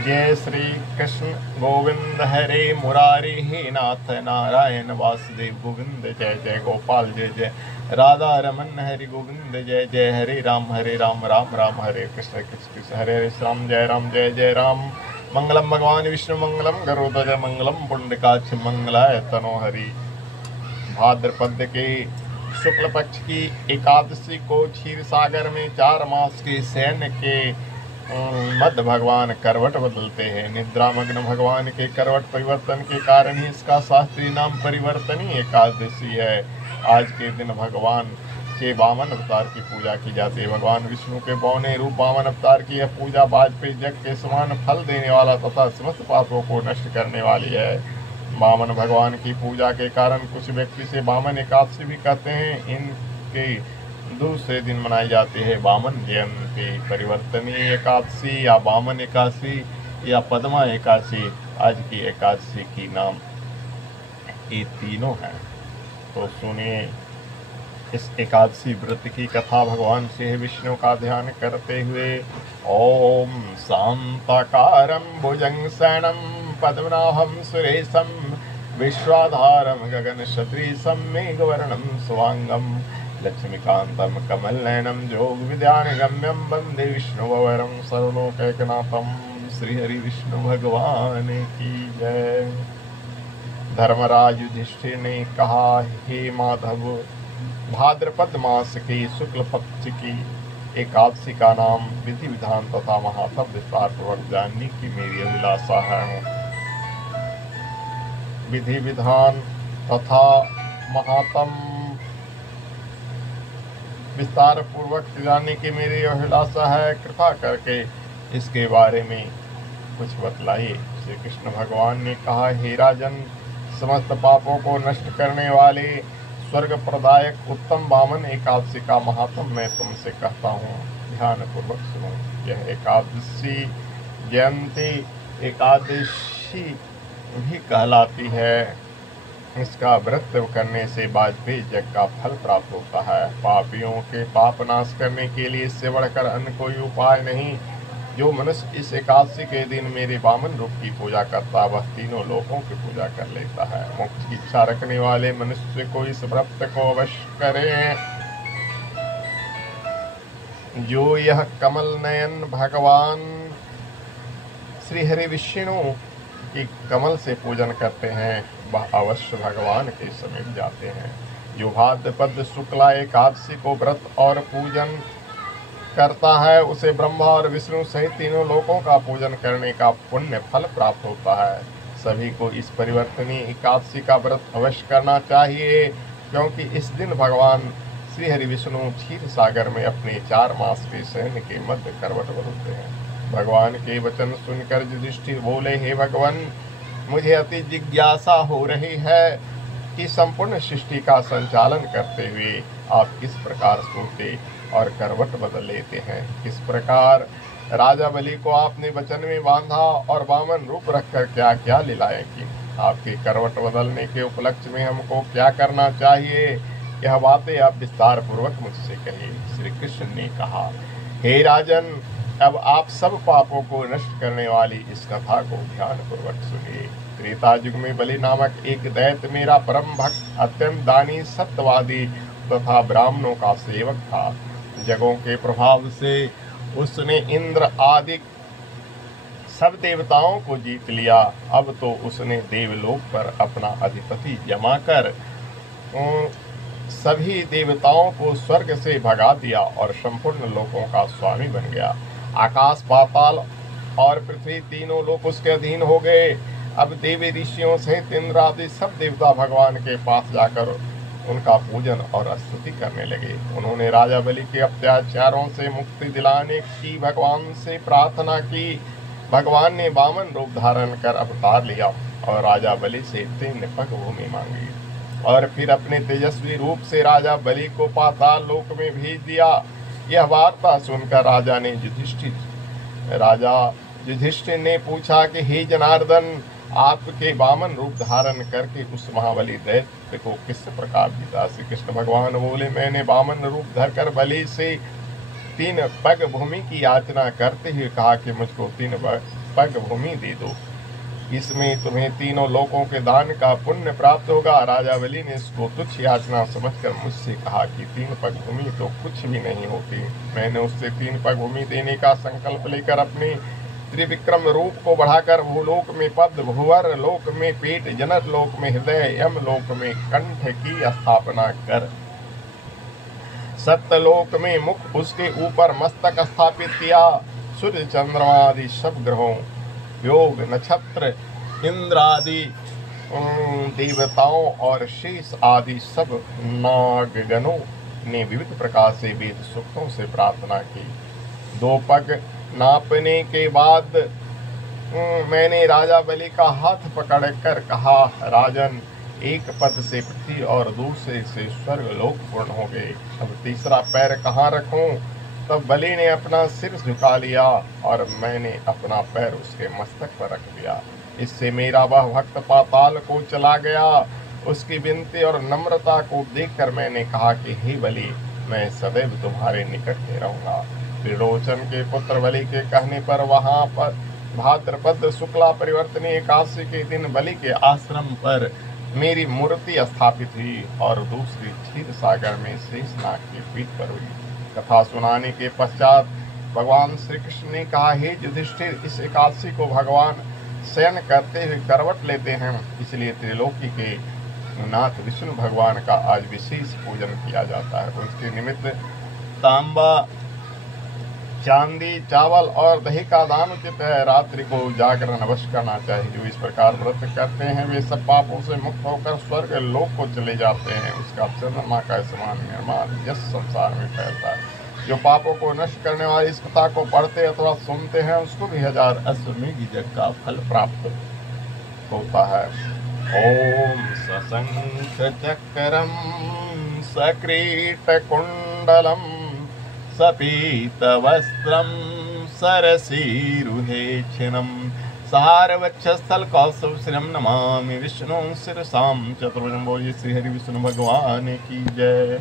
जय श्री कृष्ण गोविंद हरे मुरारी हे नाथ नारायण वासुदेव गोविंद जय जय गोपाल जय जय राधा रमन हरि गोविंद जय जय हरे राम राम राम हरे कृष्ण कृष्ण कृष्ण हरे हरे राम जय जय राम। मंगलम भगवान विष्णु मंगलम गरुड़ध्वज मंगलम पुंडरीकाक्ष मंगलाय तनोहरि। भाद्रपद के शुक्ल पक्ष की एकादशी को क्षीर सागर में 4 मास के सैन्य के मध्य भगवान करवट बदलते हैं। निद्रामग्न भगवान के करवट परिवर्तन के कारण ही इसका शास्त्रीय नाम परिवर्तनी एकादशी है। आज के दिन भगवान के वामन अवतार की पूजा की जाती है। भगवान विष्णु के बौने रूप वामन अवतार की यह पूजा वाजपेयी जग के समान फल देने वाला तथा समस्त पापों को नष्ट करने वाली है। वामन भगवान की पूजा के कारण कुछ व्यक्ति से वामन एकादशी भी कहते हैं। इनके दूसरे दिन मनाई जाती है वामन जयंती। परिवर्तनी एकादशी या वामन एकादशी या पद्मा एकादशी आज की एकादशी की नाम ये तीनों हैं। तो सुनिए इस एकादशी व्रत की कथा। भगवान श्री विष्णु का ध्यान करते हुए ओम शांताकारं भुजंगशयनं पद्मनाभं सुरेशं विश्वाधारं गगनसदृशं मेघवर्णं शुभांगं लक्ष्मीकान्तं कमलनयनं योगविद्यानिगम्यं वन्दे विष्णुवरं सर्वलोकैकनाथं। श्री हरि विष्णु भगवान की जय। धर्मराज युधिष्ठिर ने कहा, हे माधव, भाद्रपद मास के शुक्ल पक्ष की एकादशी का नाम विधि विधान तथा महात्म विस्तार पूर्वक जानने की मेरी अभिलाषा है। विधि विधान तथा महात्म विस्तार पूर्वक जानने की मेरी अभिलाषा है। कृपा करके इसके बारे में कुछ बतलाइए। श्री कृष्ण भगवान ने कहा, हे राजन, समस्त पापों को नष्ट करने वाले स्वर्ग प्रदायक उत्तम वामन एकादशी का महात्म मैं तुमसे कहता हूँ, ध्यान पूर्वक सुनो। यह एकादशी जयंती एकादशी भी कहलाती है। इसका व्रत करने से वाजपेयी जग का फल प्राप्त होता है। पापियों के पाप नाश करने के लिए इससे बढ़कर अन्य कोई उपाय नहीं। जो मनुष्य इस एकादशी के दिन मेरे वामन रूप की पूजा करता, वह तीनों लोकों की पूजा कर लेता है। मोक्ष की इच्छा रखने वाले मनुष्य को इस व्रत को अवश्य करें। जो यह कमल नयन भगवान श्री हरि विष्णु की कमल से पूजन करते हैं, वह अवश्य भगवान के समीप जाते हैं। जो भाद्रपद शुक्ला एकादशी को व्रत और पूजन करता है, उसे ब्रह्मा और विष्णु सहित तीनों लोकों का पूजन करने का पुण्य फल प्राप्त होता है। सभी को इस परिवर्तनी एकादशी का व्रत अवश्य करना चाहिए, क्योंकि इस दिन भगवान श्री हरि विष्णु क्षीर सागर में अपने 4 मास के सैन्य के मध्य करवट बदलते हैं। भगवान के वचन सुनकर युधिष्ठिर बोले, हे भगवान, मुझे अति जिज्ञासा हो रही है कि संपूर्ण सृष्टि का संचालन करते हुए आप किस प्रकार सोते और करवट बदल लेते हैं। किस प्रकार राजा बलि को आपने वचन में बांधा और वामन रूप रखकर क्या क्या लीलाएं की। आपके करवट बदलने के उपलक्ष्य में हमको क्या करना चाहिए, यह बातें आप विस्तार पूर्वक मुझसे कहिए। श्री कृष्ण ने कहा, हे राजन, अब आप सब पापों को नष्ट करने वाली इस कथा को ध्यान पूर्वक सुनिए। त्रेता युग में बलि नामक एक दैत्य मेरा परम भक्त, अत्यंत दानी, सत्यवादी तथा ब्राह्मणों का सेवक था। जगों के प्रभाव से उसने इंद्र आदि सब देवताओं को जीत लिया। अब तो उसने देवलोक पर अपना अधिपति जमा कर सभी देवताओं को स्वर्ग से भगा दिया और संपूर्ण लोकों का स्वामी बन गया। आकाश, पाताल और पृथ्वी तीनों लोक उसके अधीन हो गए। अब देवी ऋषियों सहित इंद्र आदि सब देवता भगवान के पास जाकर उनका पूजन और स्तुति करने लगे। उन्होंने राजा बलि के अत्याचारों से मुक्ति दिलाने की भगवान से प्रार्थना की। भगवान ने वामन रूप धारण कर अवतार लिया और राजा बलि से 3 पग भूमि मांगी और फिर अपने तेजस्वी रूप से राजा बलि को पाताल लोक में भेज दिया। यह वार्ता सुनकर राजा युधिष्ठिर ने पूछा कि हे जनार्दन, आपके वामन रूप धारण करके उस महाबली दैत्य को किस प्रकार जीता। श्री कृष्ण भगवान बोले, मैंने वामन रूप धरकर बलि से 3 पग भूमि की याचना करते हुए कहा कि मुझको 3 पग भूमि दे दो, इसमें तुम्हें तीनों लोकों के दान का पुण्य प्राप्त होगा। राजा बलि ने इसको तुच्छ याचना समझकर मुझसे कहा कि 3 पग भूमि तो कुछ भी नहीं होती। मैंने उससे 3 पग भूमि देने का संकल्प लेकर अपने त्रिविक्रम रूप को बढ़ाकर भूलोक में पद, भुवर लोक में पेट, जनर लोक में हृदय, यम लोक में कंठ की स्थापना कर सत्यलोक में मुख, उसके ऊपर मस्तक स्थापित किया। सूर्य चंद्रमा आदि सब ग्रहों, योग नक्षत्र, इंद्र आदि देवताओं और शेष आदि सब नागगणों ने विविध प्रकार से वेद सूक्तों से प्रार्थना की। 2 पग नापने के बाद मैंने राजा बलि का हाथ पकड़कर कहा, राजन, एक पद से पृथ्वी और दूसरे से स्वर्ग लोक पूर्ण हो गए, अब तीसरा पैर कहाँ रखूं? तब बलि ने अपना सिर झुका लिया और मैंने अपना पैर उसके मस्तक पर रख दिया। इससे मेरा वह भक्त पाताल को चला गया। उसकी विनती और नम्रता को देखकर मैंने कहा कि हे बलि, मैं सदैव तुम्हारे निकट ही रहूंगा। त्रिलोचन के पुत्र बलि के कहने पर वहां पर भाद्रपद शुक्ला परिवर्तनी एकादशी के दिन बलि के आश्रम पर मेरी मूर्ति स्थापित हुई और दूसरी क्षीर सागर में शेषनाग की पीठ पर हुई। कथा सुनाने के पश्चात भगवान श्री कृष्ण ने कहा, हे युधिष्ठिर, इस एकादशी को भगवान शयन करते हुए करवट लेते हैं, इसलिए त्रिलोकी के नाथ विष्णु भगवान का आज विशेष पूजन किया जाता है। उसके निमित्त तांबा, चांदी, चावल और दही का दान उचित है। रात्रि को जागरण अवश्य करना चाहिए। जो इस प्रकार व्रत करते हैं वे सब पापों से मुक्त होकर स्वर्ग लोक को चले जाते हैं। उसका चंद्रमा का समान निर्माण यश संसार में फैलता है। जो पापों को नष्ट करने वाली इस कथा को पढ़ते अथवा सुनते हैं उसको भी 1000 अश्वमेघ यज्ञ का फल प्राप्त होता है। ओम सशंख चक्रम सकृत कुंडलम सपीतवस्त्रं सरसीरुहेक्षणं सहारवक्षस्थल कौस्तुभश्रियं नमामि विष्णुं शिरसां चतुर्भुजं। बोलिए श्री हरि विष्णु भगवान की जय।